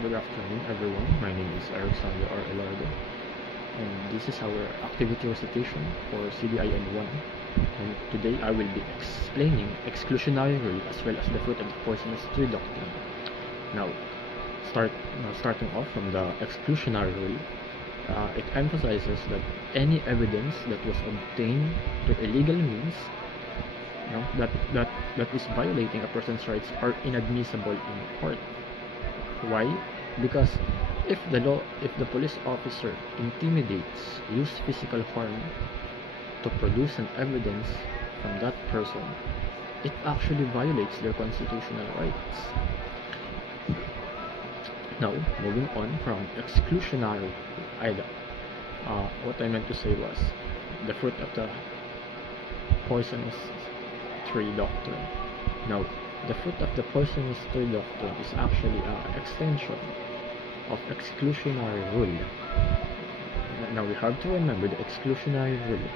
Good afternoon, everyone. My name is Alexander R. Elardo, and this is our activity recitation for CDIN 1. And today I will be explaining exclusionary rule as well as the fruit of the poisonous tree doctrine. Now, starting off from the exclusionary rule, it emphasizes that any evidence that was obtained through illegal means, that is violating a person's rights are inadmissible in court. Why? Because if the police officer intimidates, use physical harm to produce an evidence from that person, it actually violates their constitutional rights. Now, moving on from exclusionary, what I meant to say was the fruit of the poisonous tree doctrine. Now, the fruit of the poisonous tree doctrine is actually an extension of exclusionary rule. Now we have to remember the exclusionary rule.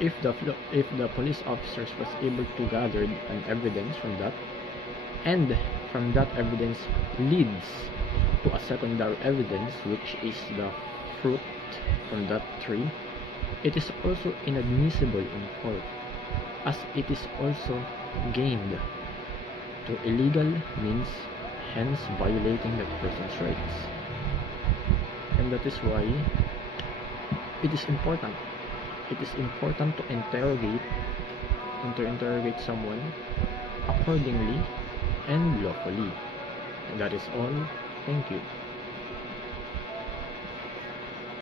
If the police officers was able to gather an evidence from that, and from that evidence leads to a secondary evidence, which is the fruit from that tree, it is also inadmissible in court, as it is also gained through illegal means, hence violating that person's rights. And that is why it is important to interrogate someone accordingly and lawfully. And that is all. Thank you.